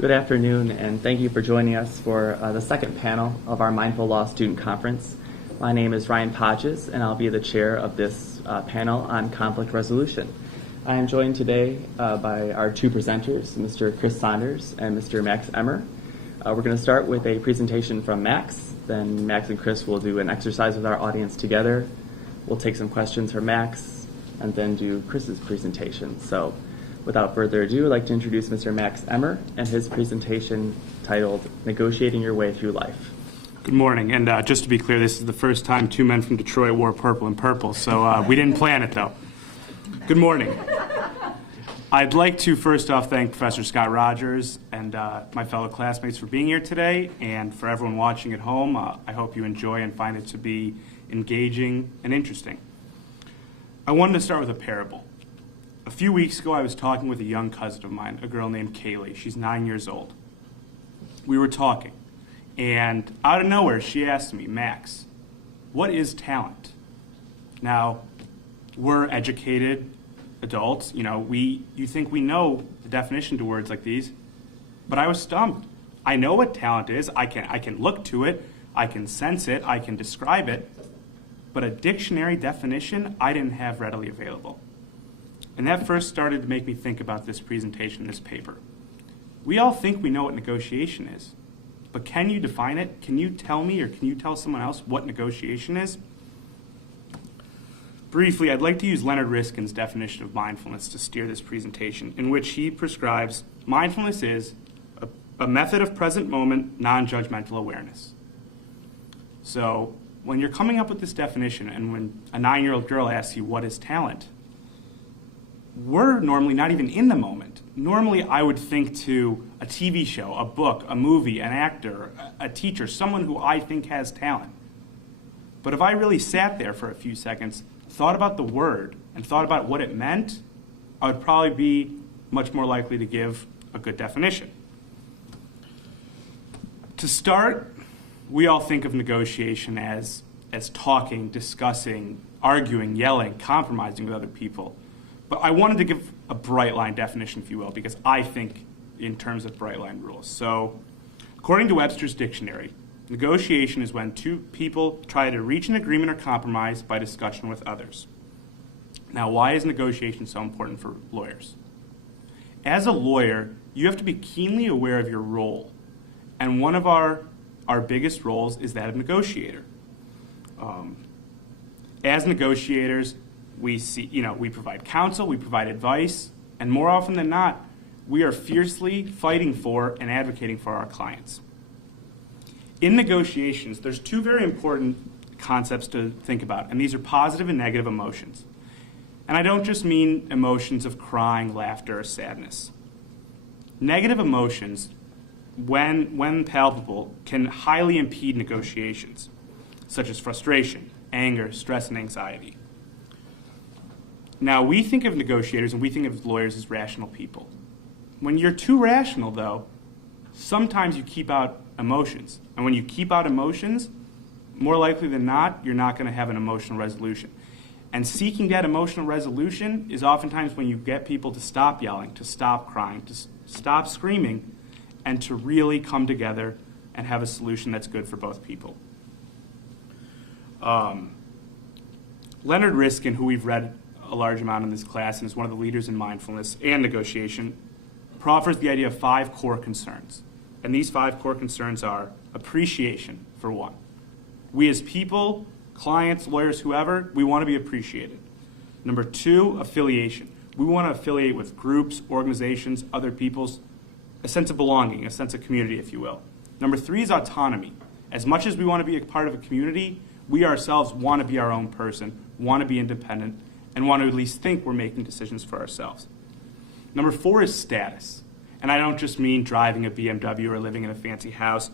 Good afternoon, and thank you for joining us for the second panel of our Mindful Law Student Conference. My name is Ryan Podges, and I'll be the chair of this panel on conflict resolution. I am joined today by our two presenters, Mr. Chris Saunders and Mr. Max Emmer. We're going to start with a presentation from Max. Then Max and Chris will do an exercise with our audience together. We'll take some questions from Max, and then do Chris's presentation. So, without further ado, I'd like to introduce Mr. Max Emmer and his presentation titled Negotiating Your Way Through Life. Good morning, and just to be clear, this is the first time two men from Detroit wore purple and purple, so we didn't plan it, though. Good morning. I'd like to first off thank Professor Scott Rogers and my fellow classmates for being here today, and for everyone watching at home, I hope you enjoy and find it to be engaging and interesting. I wanted to start with a parable. A few weeks ago, I was talking with a young cousin of mine, a girl named Kaylee. She's 9 years old. We were talking, and out of nowhere, she asked me, Max, what is talent? Now, we're educated adults. You think we know the definition to words like these, but I was stumped. I know what talent is. I can look to it. I can sense it. I can describe it. But a dictionary definition, I didn't have readily available. And that first started to make me think about this presentation, this paper. We all think we know what negotiation is, but can you define it? Can you tell me, or can you tell someone else what negotiation is? Briefly, I'd like to use Leonard Riskin's definition of mindfulness to steer this presentation, in which he prescribes mindfulness is a method of present moment, non-judgmental awareness. So when you're coming up with this definition, and when a 9-year-old girl asks you what is talent, we're normally not even in the moment. Normally, I would think to a TV show, a book, a movie, an actor, a teacher, someone who I think has talent. But if I really sat there for a few seconds, thought about the word, and thought about what it meant, I would probably be much more likely to give a good definition. To start, we all think of negotiation as talking, discussing, arguing, yelling, compromising with other people. But I wanted to give a bright line definition, if you will, because I think in terms of bright line rules. So, according to Webster's dictionary, negotiation is when two people try to reach an agreement or compromise by discussion with others. Now, why is negotiation so important for lawyers? As a lawyer, you have to be keenly aware of your role. And one of our biggest roles is that of negotiator. As negotiators, we provide counsel, we provide advice, and more often than not, we are fiercely fighting for and advocating for our clients. In negotiations, there's two very important concepts to think about, and these are positive and negative emotions. And I don't just mean emotions of crying, laughter, or sadness. Negative emotions, when palpable, can highly impede negotiations, such as frustration, anger, stress, and anxiety. Now, we think of negotiators and we think of lawyers as rational people. When you're too rational, though, sometimes you keep out emotions. And when you keep out emotions, more likely than not, you're not going to have an emotional resolution. And seeking that emotional resolution is oftentimes when you get people to stop yelling, to stop crying, to stop screaming, and to really come together and have a solution that's good for both people. Leonard Riskin, who we've read a large amount in this class and is one of the leaders in mindfulness and negotiation, proffers the idea of 5 core concerns. And these 5 core concerns are appreciation, for one. We as people, clients, lawyers, whoever, we want to be appreciated. Number 2, affiliation. We want to affiliate with groups, organizations, other people's, a sense of belonging, a sense of community, if you will. Number 3 is autonomy. As much as we want to be a part of a community, we ourselves want to be our own person, want to be independent, and want to at least think we're making decisions for ourselves. Number 4 is status. And I don't just mean driving a BMW or living in a fancy house,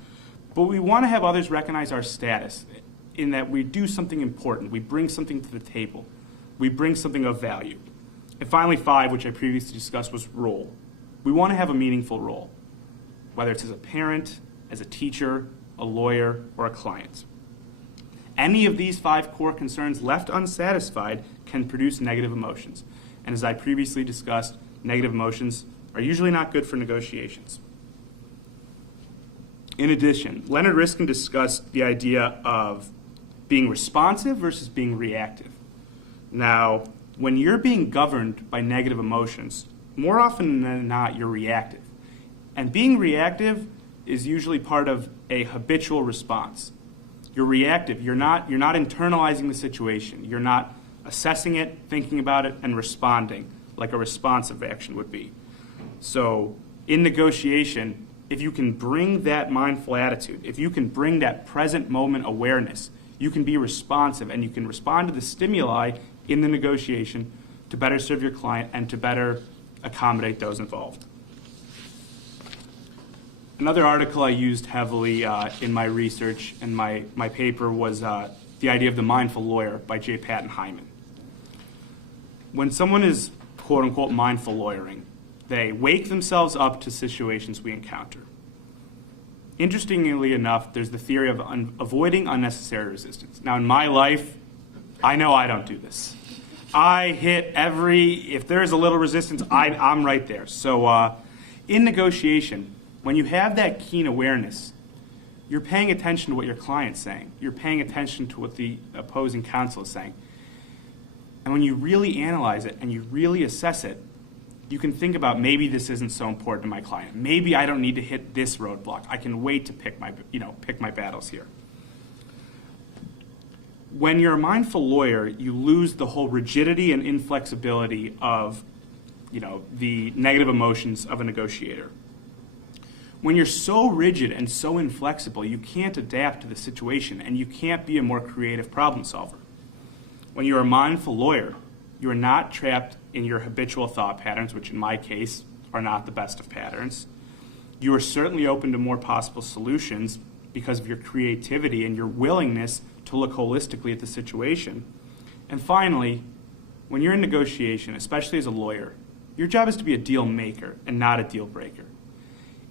but we want to have others recognize our status in that we do something important. We bring something to the table. We bring something of value. And finally, 5, which I previously discussed, was role. We want to have a meaningful role, whether it's as a parent, as a teacher, a lawyer, or a client. Any of these 5 core concerns left unsatisfied can produce negative emotions. And as I previously discussed, negative emotions are usually not good for negotiations. In addition, Leonard Riskin discussed the idea of being responsive versus being reactive. Now, when you're being governed by negative emotions, more often than not, you're reactive. And being reactive is usually part of a habitual response. You're reactive. You're not internalizing the situation. You're not assessing it, thinking about it, and responding like a responsive action would be. So in negotiation, if you can bring that mindful attitude, if you can bring that present moment awareness, you can be responsive and you can respond to the stimuli in the negotiation to better serve your client and to better accommodate those involved. Another article I used heavily in my research and my paper was The Idea of the Mindful Lawyer by J. Patton Hyman. When someone is quote-unquote mindful lawyering, they wake themselves up to situations we encounter. Interestingly enough, there's the theory of avoiding unnecessary resistance. Now, in my life, I know I don't do this. I hit if there is a little resistance, I'm right there. So in negotiation, when you have that keen awareness, you're paying attention to what your client's saying. You're paying attention to what the opposing counsel is saying. And when you really analyze it and you really assess it, you can think about maybe this isn't so important to my client. Maybe I don't need to hit this roadblock. I can wait to pick my battles here. When you're a mindful lawyer, you lose the whole rigidity and inflexibility of, the negative emotions of a negotiator. When you're so rigid and so inflexible, you can't adapt to the situation and you can't be a more creative problem solver. When you're a mindful lawyer, you are not trapped in your habitual thought patterns, which in my case are not the best of patterns. You are certainly open to more possible solutions because of your creativity and your willingness to look holistically at the situation. And finally, when you're in negotiation, especially as a lawyer, your job is to be a deal maker and not a deal breaker.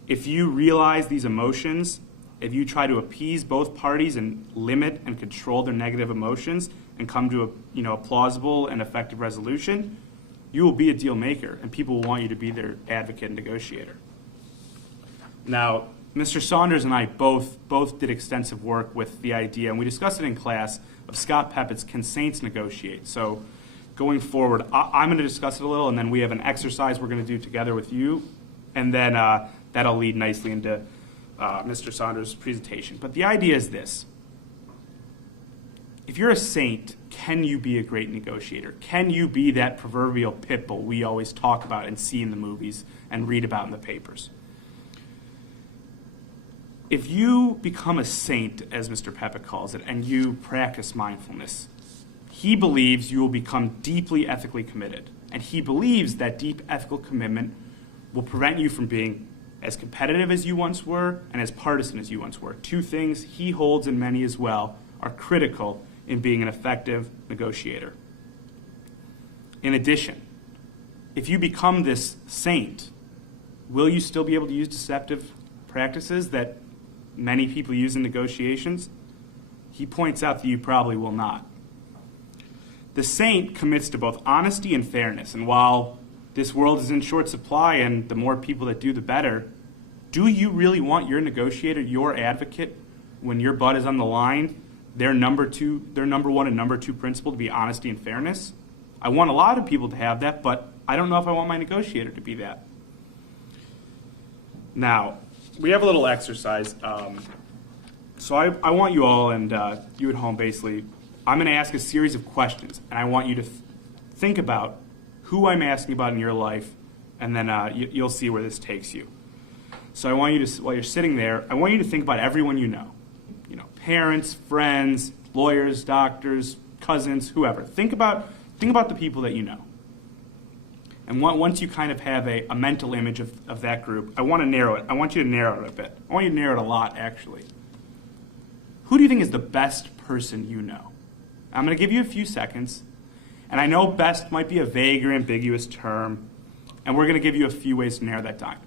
If you realize these emotions, if you try to appease both parties and limit and control their negative emotions and come to a plausible and effective resolution, you will be a deal maker and people will want you to be their advocate and negotiator. Now, Mr. Saunders and I both did extensive work with the idea, and we discussed it in class, of Scott Peppett's Can Saints Negotiate? So going forward, I'm going to discuss it a little, and then we have an exercise we're going to do together with you, and then that'll lead nicely into Mr. Saunders' presentation. But the idea is this. If you're a saint, can you be a great negotiator? Can you be that proverbial pit bull we always talk about and see in the movies and read about in the papers? If you become a saint, as Mr. Pepe calls it, and you practice mindfulness, he believes you will become deeply ethically committed. And he believes that deep ethical commitment will prevent you from being as competitive as you once were and as partisan as you once were. Two things he holds, and many as well, are critical in being an effective negotiator. In addition, if you become this saint, will you still be able to use deceptive practices that many people use in negotiations? He points out that you probably will not. The saint commits to both honesty and fairness, and while this world is in short supply and the more people that do, the better, do you really want your negotiator, your advocate, when your butt is on the line, their number one and number two principle to be honesty and fairness? I want a lot of people to have that, but I don't know if I want my negotiator to be that. Now, we have a little exercise. So I want you all, and you at home basically, I'm going to ask a series of questions, and I want you to think about who I'm asking about in your life, and then you'll see where this takes you. So I want you to, while you're sitting there, I want you to think about everyone you know. Parents, friends, lawyers, doctors, cousins, whoever. Think about the people that you know. And once you kind of have a mental image of that group, I want to narrow it. I want you to narrow it a bit. I want you to narrow it a lot, actually. Who do you think is the best person you know? I'm going to give you a few seconds. And I know best might be a vague or ambiguous term. And we're going to give you a few ways to narrow that down.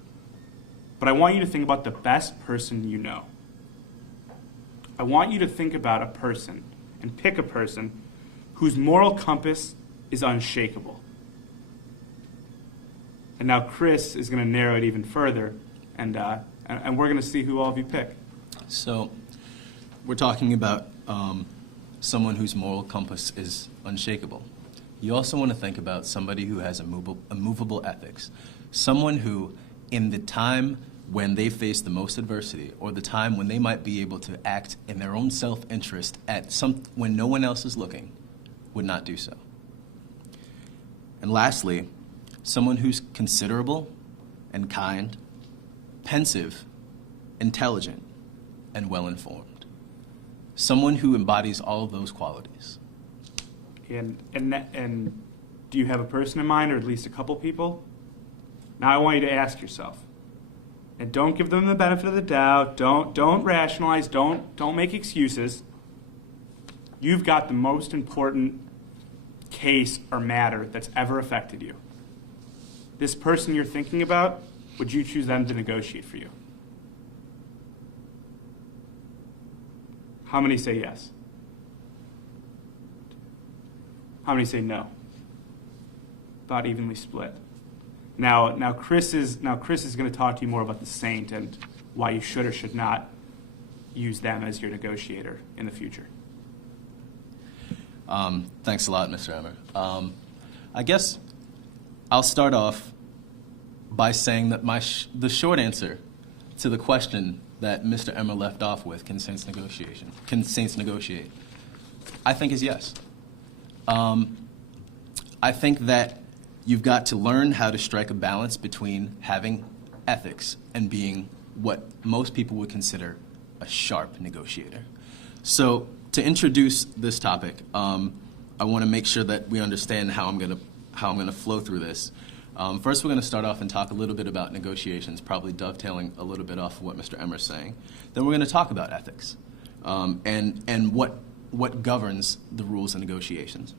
But I want you to think about the best person you know. I want you to think about a person and pick a person whose moral compass is unshakable. And now Chris is going to narrow it even further, and we're going to see who all of you pick. So we're talking about someone whose moral compass is unshakable. You also want to think about somebody who has immovable ethics, someone who, in the time when they face the most adversity, or the time when they might be able to act in their own self-interest when no one else is looking, would not do so. And lastly, someone who's considerable and kind, pensive, intelligent, and well-informed. Someone who embodies all of those qualities. And do you have a person in mind, or at least a couple people? Now I want you to ask yourself, and don't give them the benefit of the doubt. Don't rationalize. Don't make excuses. You've got the most important case or matter that's ever affected you. This person you're thinking about, would you choose them to negotiate for you? How many say yes? How many say no? About evenly split. Now Chris is going to talk to you more about the saint and why you should or should not use them as your negotiator in the future. Thanks a lot, Mr. Emmer. I guess I'll start off by saying that the short answer to the question that Mr. Emmer left off with, can saints negotiate, I think is yes. I think that you've got to learn how to strike a balance between having ethics and being what most people would consider a sharp negotiator. So to introduce this topic, I want to make sure that we understand how I'm going to flow through this. First, we're going to start off and talk a little bit about negotiations, probably dovetailing a little bit off of what Mr. Emmer is saying. Then we're going to talk about ethics and what governs the rules of negotiations.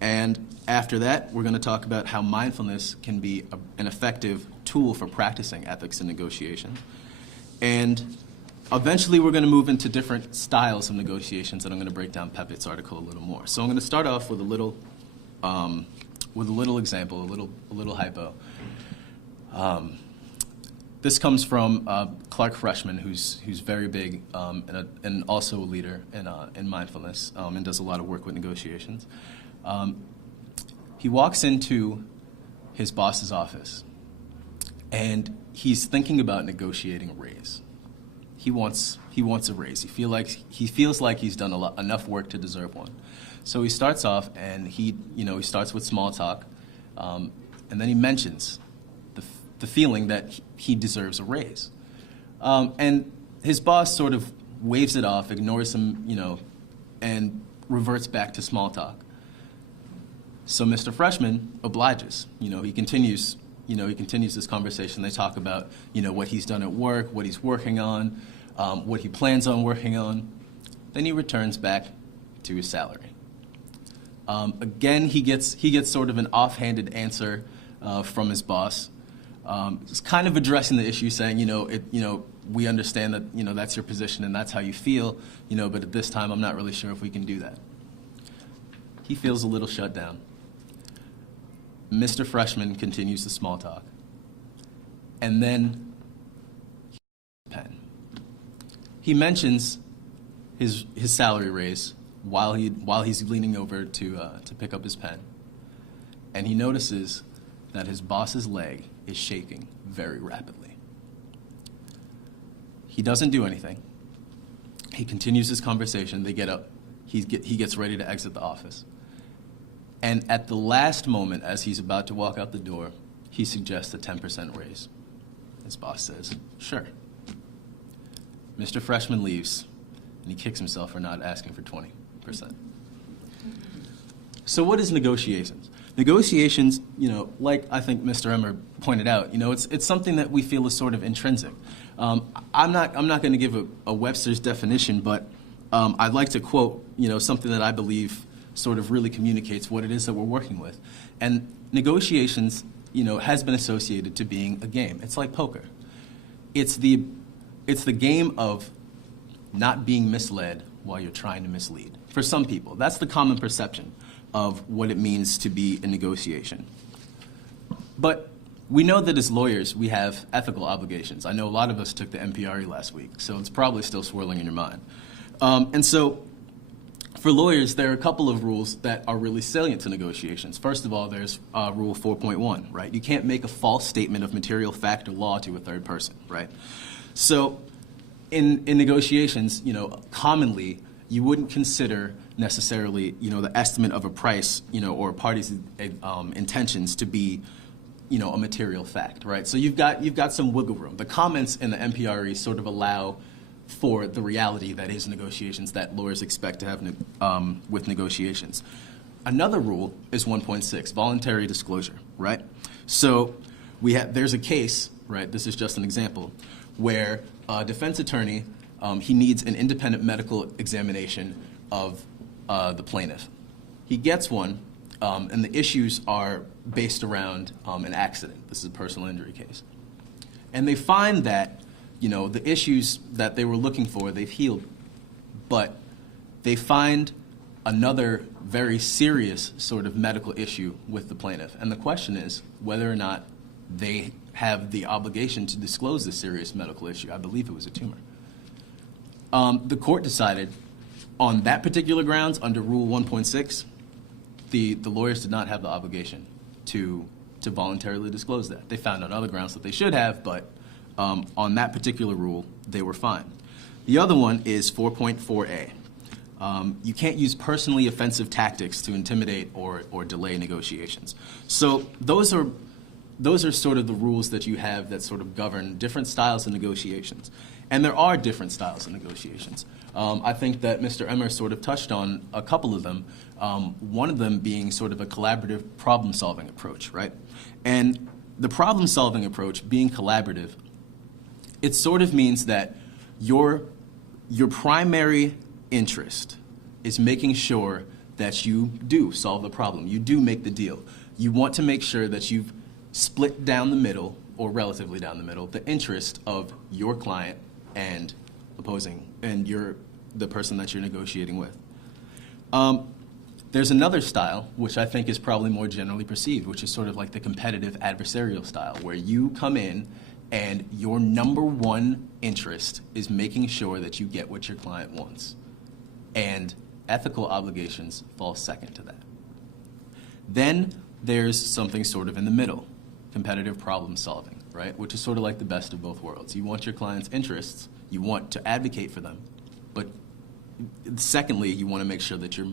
And after that, we're going to talk about how mindfulness can be an effective tool for practicing ethics in negotiation. And eventually, we're going to move into different styles of negotiations, and I'm going to break down Pepe's article a little more. So I'm going to start off with a little example, a little hypo. This comes from Clark Freshman, who's very big and also a leader in mindfulness and does a lot of work with negotiations. He walks into his boss's office, and he's thinking about negotiating a raise. He wants a raise. He feels like he's done enough work to deserve one. So he starts off, and he starts with small talk, and then he mentions the feeling that he deserves a raise. And his boss sort of waves it off, ignores him, and reverts back to small talk. So Mr. Freshman obliges. He continues this conversation. They talk about, what he's done at work, what he's working on, what he plans on working on. Then he returns back to his salary. Again, he gets sort of an offhanded answer from his boss. It's kind of addressing the issue, saying, we understand that, that's your position and that's how you feel, but at this time, I'm not really sure if we can do that. He feels a little shut down. Mr. Freshman continues the small talk. And then pen. He mentions his salary raise while he's leaning over to pick up his pen. And he notices that his boss's leg is shaking very rapidly. He doesn't do anything. He continues his conversation. They get up. He gets ready to exit the office. And at the last moment, as he's about to walk out the door, he suggests a 10% raise. His boss says, sure. Mr. Freshman leaves, and he kicks himself for not asking for 20%. So what is negotiations? Negotiations, like I think Mr. Emmer pointed out, it's something that we feel is sort of intrinsic. I'm not going to give a Webster's definition, but I'd like to quote, something that I believe sort of really communicates what it is that we're working with. And negotiations, has been associated to being a game. It's like poker. It's the game of not being misled while you're trying to mislead. For some people, that's the common perception of what it means to be in negotiation. But we know that as lawyers, we have ethical obligations. I know a lot of us took the MPRE last week, so it's probably still swirling in your mind. And so for lawyers, there are a couple of rules that are really salient to negotiations. First of all, there's Rule 4.1, right? You can't make a false statement of material fact or law to a third person, right? So in negotiations, commonly you wouldn't consider necessarily, the estimate of a price, or a party's intentions to be, a material fact, right? So you've got some wiggle room. The comments in the MPRE sort of allow for the reality that is negotiations that lawyers expect to have with negotiations. Another rule is 1.6, voluntary disclosure, right? So there's a case, right? This is just an example, where a defense attorney, he needs an independent medical examination of the plaintiff. He gets one, and the issues are based around an accident. This is a personal injury case. And they find that, the issues that they were looking for, they've healed, but they find another very serious sort of medical issue with the plaintiff. And the question is whether or not they have the obligation to disclose the serious medical issue. I believe it was a tumor. The court decided on that particular grounds, under Rule 1.6, the lawyers did not have the obligation to voluntarily disclose that. They found on other grounds that they should have, but on that particular rule, they were fine. The other one is 4.4a. You can't use personally offensive tactics to intimidate or delay negotiations. So those are sort of the rules that you have that sort of govern different styles of negotiations. And there are different styles of negotiations. I think that Mr. Emmer sort of touched on a couple of them, one of them being sort of a collaborative problem-solving approach, right? And the problem-solving approach, being collaborative, it sort of means that your primary interest is making sure that you do solve the problem. You do make the deal. You want to make sure that you've split down the middle, or relatively down the middle, the interest of your client and the person that you're negotiating with. There's another style, which I think is probably more generally perceived, which is sort of like the competitive adversarial style, where you come in and your number one interest is making sure that you get what your client wants. And ethical obligations fall second to that. Then there's something sort of in the middle, competitive problem solving, right? Which is sort of like the best of both worlds. You want your client's interests, you want to advocate for them, but secondly, you want to make sure that you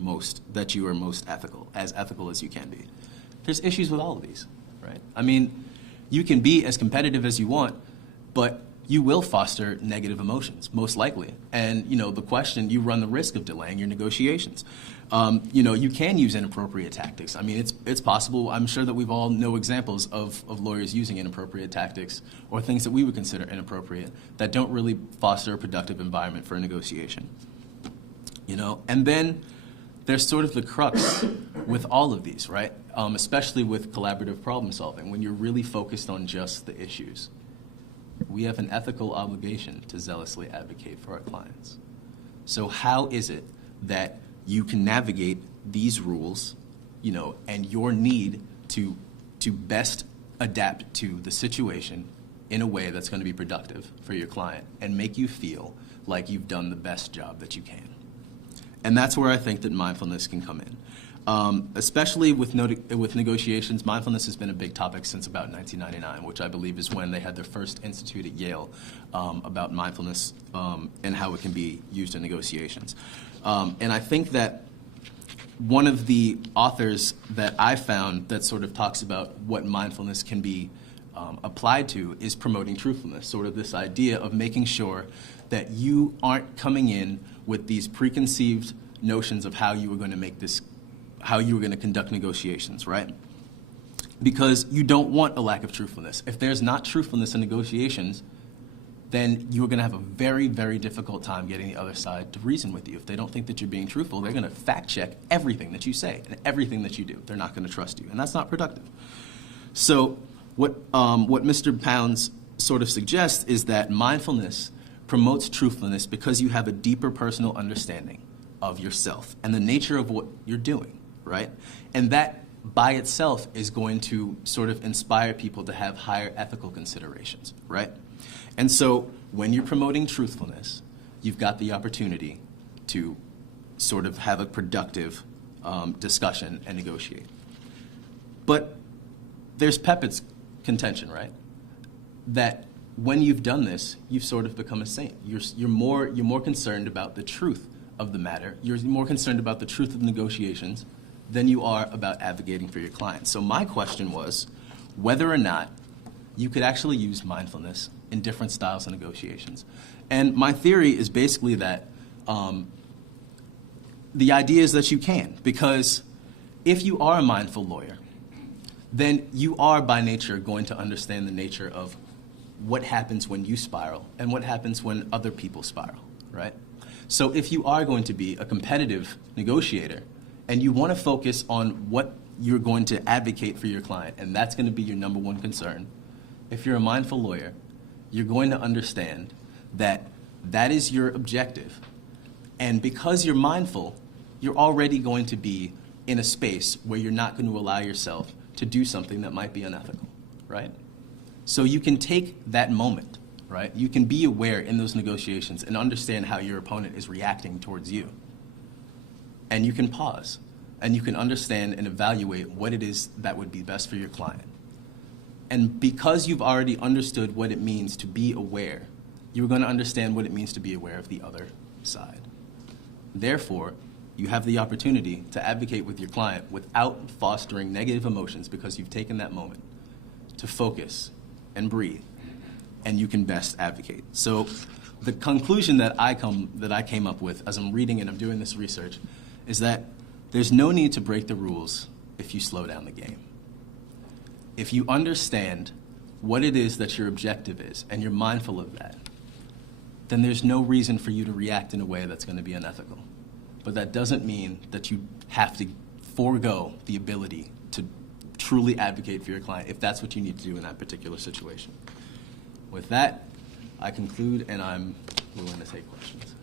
are most ethical as you can be. There's issues with all of these, right? I mean, you can be as competitive as you want, but you will foster negative emotions, most likely. And, the question, you run the risk of delaying your negotiations. You can use inappropriate tactics. I mean, it's possible. I'm sure that we've all know examples of lawyers using inappropriate tactics or things that we would consider inappropriate that don't really foster a productive environment for a negotiation. And then there's sort of the crux with all of these, right? Especially with collaborative problem solving, when you're really focused on just the issues. We have an ethical obligation to zealously advocate for our clients. So how is it that you can navigate these rules, and your need to best adapt to the situation in a way that's going to be productive for your client and make you feel like you've done the best job that you can? And that's where I think that mindfulness can come in. Especially with negotiations, mindfulness has been a big topic since about 1999, which I believe is when they had their first institute at Yale about mindfulness and how it can be used in negotiations. And I think that one of the authors that I found that sort of talks about what mindfulness can be applied to is promoting truthfulness, sort of this idea of making sure that you aren't coming in with these preconceived notions of how you were going to conduct negotiations, right? Because you don't want a lack of truthfulness. If there's not truthfulness in negotiations, then you're going to have a very, very difficult time getting the other side to reason with you. If they don't think that you're being truthful, they're going to fact check everything that you say and everything that you do. They're not going to trust you, and that's not productive. So what Mr. Pounds sort of suggests is that mindfulness promotes truthfulness because you have a deeper personal understanding of yourself and the nature of what you're doing, right? And that by itself is going to sort of inspire people to have higher ethical considerations, right? And so when you're promoting truthfulness, you've got the opportunity to sort of have a productive discussion and negotiate. But there's Pepett's contention, right? That when you've done this, you've sort of become a saint. You're more concerned about the truth of the matter. You're more concerned about the truth of the negotiations than you are about advocating for your client. So my question was whether or not you could actually use mindfulness in different styles of negotiations. And my theory is basically that the idea is that you can, because if you are a mindful lawyer, then you are by nature going to understand the nature of what happens when you spiral and what happens when other people spiral, right? So if you are going to be a competitive negotiator and you want to focus on what you're going to advocate for your client, and that's going to be your number one concern, if you're a mindful lawyer, you're going to understand that that is your objective. And because you're mindful, you're already going to be in a space where you're not going to allow yourself to do something that might be unethical, right? So you can take that moment, right? You can be aware in those negotiations and understand how your opponent is reacting towards you. And you can pause, and you can understand and evaluate what it is that would be best for your client. And because you've already understood what it means to be aware, you're going to understand what it means to be aware of the other side. Therefore, you have the opportunity to advocate with your client without fostering negative emotions because you've taken that moment to focus and breathe, and you can best advocate. So the conclusion that I came up with as I'm reading and I'm doing this research is that there's no need to break the rules if you slow down the game. If you understand what it is that your objective is and you're mindful of that, then there's no reason for you to react in a way that's going to be unethical. But that doesn't mean that you have to forego the ability to truly advocate for your client if that's what you need to do in that particular situation. With that, I conclude, and I'm willing to take questions.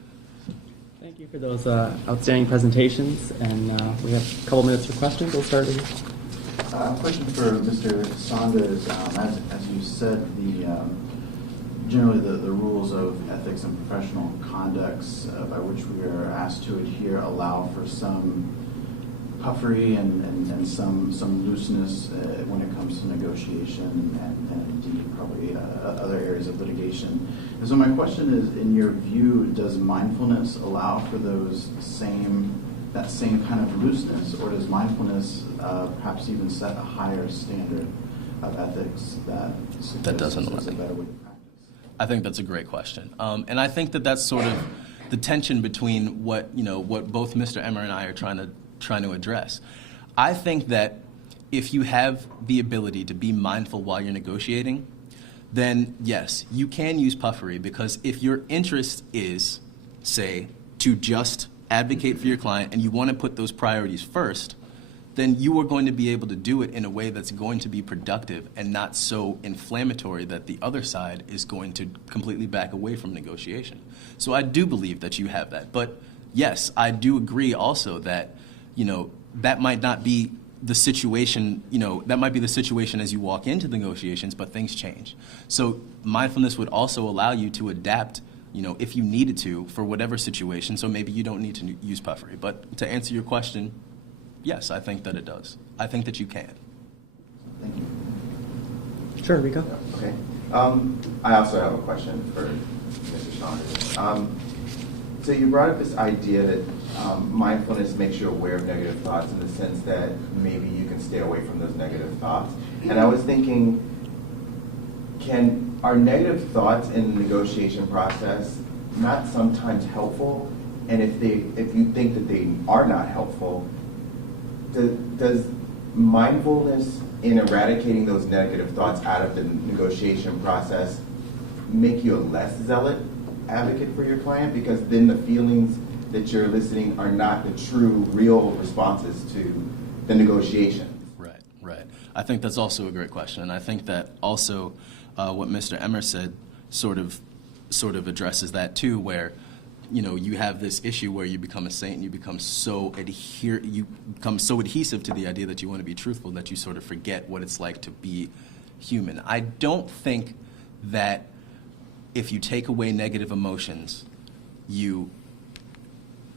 Thank you for those outstanding presentations, and we have a couple minutes for questions. We'll start with you. Question for Mr. Saunders. As you said, generally the rules of ethics and professional conducts by which we are asked to adhere allow for some puffery and some looseness when it comes to negotiation and indeed probably other areas of litigation. And so my question is, in your view, does mindfulness allow for that same kind of looseness, or does mindfulness perhaps even set a higher standard of ethics that doesn't is a better way to practice? I think that's a great question, and I think that that's sort of the tension between what both Mr. Emmer and I are trying to address. I think that if you have the ability to be mindful while you're negotiating, then yes, you can use puffery, because if your interest is, say, to just advocate for your client and you want to put those priorities first, then you are going to be able to do it in a way that's going to be productive and not so inflammatory that the other side is going to completely back away from negotiation. So I do believe that you have that. But yes, I do agree also that, that might not be the situation, that might be the situation as you walk into the negotiations, but things change. So mindfulness would also allow you to adapt, if you needed to, for whatever situation. So maybe you don't need to use puffery. But to answer your question, yes, I think that it does. I think that you can. Thank you. Sure, Rico. Okay. I also have a question for Mr. Saunders. So you brought up this idea that mindfulness makes you aware of negative thoughts in the sense that maybe you can stay away from those negative thoughts. And I was thinking, are negative thoughts in the negotiation process not sometimes helpful? And if you think that they are not helpful, does mindfulness in eradicating those negative thoughts out of the negotiation process make you a less zealot advocate for your client? Because then the feelings that you're eliciting are not the true, real responses to the negotiation. Right. I think that's also a great question, and I think that also what Mr. Emmer said sort of addresses that too, where you have this issue where you become a saint and you become so adhesive to the idea that you want to be truthful that you sort of forget what it's like to be human. I don't think that if you take away negative emotions, you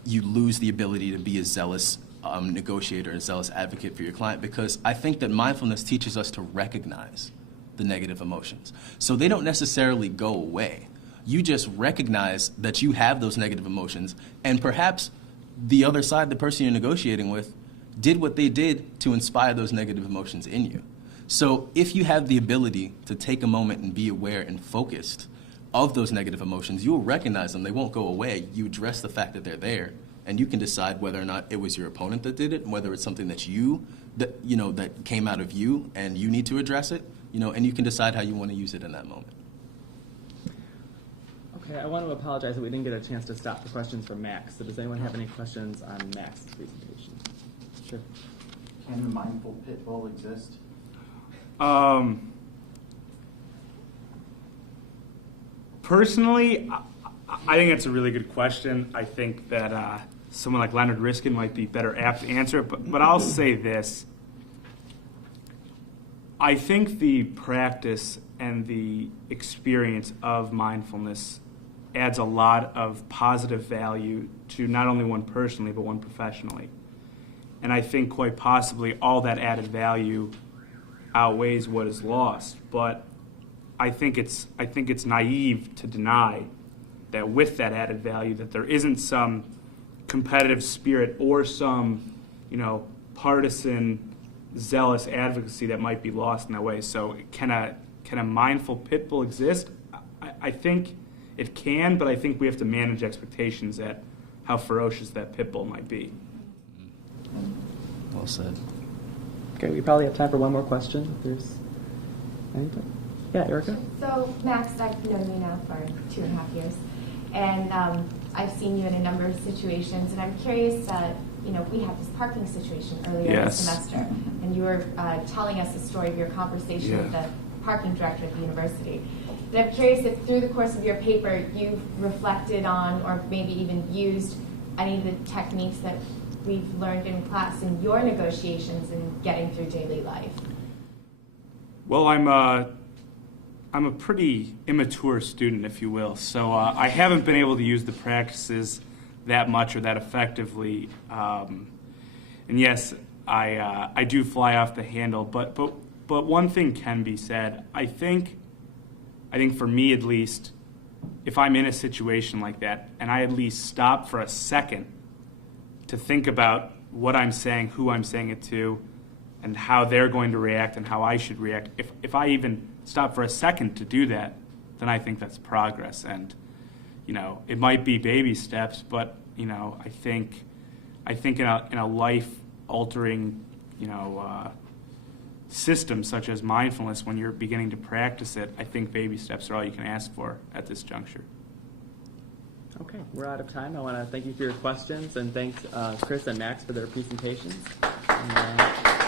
lose the ability to be a zealous negotiator, a zealous advocate for your client, because I think that mindfulness teaches us to recognize the negative emotions. So they don't necessarily go away. You just recognize that you have those negative emotions, and perhaps the other side, the person you're negotiating with, did what they did to inspire those negative emotions in you. So if you have the ability to take a moment and be aware and focused of those negative emotions, you will recognize them. They won't go away. You address the fact that they're there, and you can decide whether or not it was your opponent that did it, and whether it's something that that came out of you and you need to address it, and you can decide how you want to use it in that moment. Okay, I want to apologize that we didn't get a chance to stop the questions from Max. So does anyone have any questions on Max's presentation? Sure. Can the mindful pit bull exist? Personally, I think that's a really good question. I think that someone like Leonard Riskin might be better apt to answer it, but I'll say this. I think the practice and the experience of mindfulness adds a lot of positive value to not only one personally, but one professionally. And I think quite possibly all that added value outweighs what is lost. But I think it's naive to deny that with that added value, that there isn't some competitive spirit or some, partisan, zealous advocacy that might be lost in that way. So can a mindful pit bull exist? I think it can, but I think we have to manage expectations at how ferocious that pit bull might be. Well said. Okay, we probably have time for one more question, if there's anything. Yeah, Erica? So, Max, I've known you now for 2.5 years, and I've seen you in a number of situations, and I'm curious, we had this parking situation earlier this semester, and you were telling us the story of your conversation with the parking director at the university. And I'm curious if through the course of your paper you've reflected on or maybe even used any of the techniques that we've learned in class in your negotiations and getting through daily life. Well, I'm a pretty immature student, if you will, so I haven't been able to use the practices that much or that effectively. And yes, I do fly off the handle, but one thing can be said. I think for me at least, if I'm in a situation like that and I at least stop for a second to think about what I'm saying, who I'm saying it to, and how they're going to react and how I should react, if I even stop for a second to do that, then I think that's progress. And it might be baby steps, but I think in a life-altering system such as mindfulness, when you're beginning to practice it, I think baby steps are all you can ask for at this juncture. Okay, we're out of time. I want to thank you for your questions and thanks Chris and Max for their presentations. And,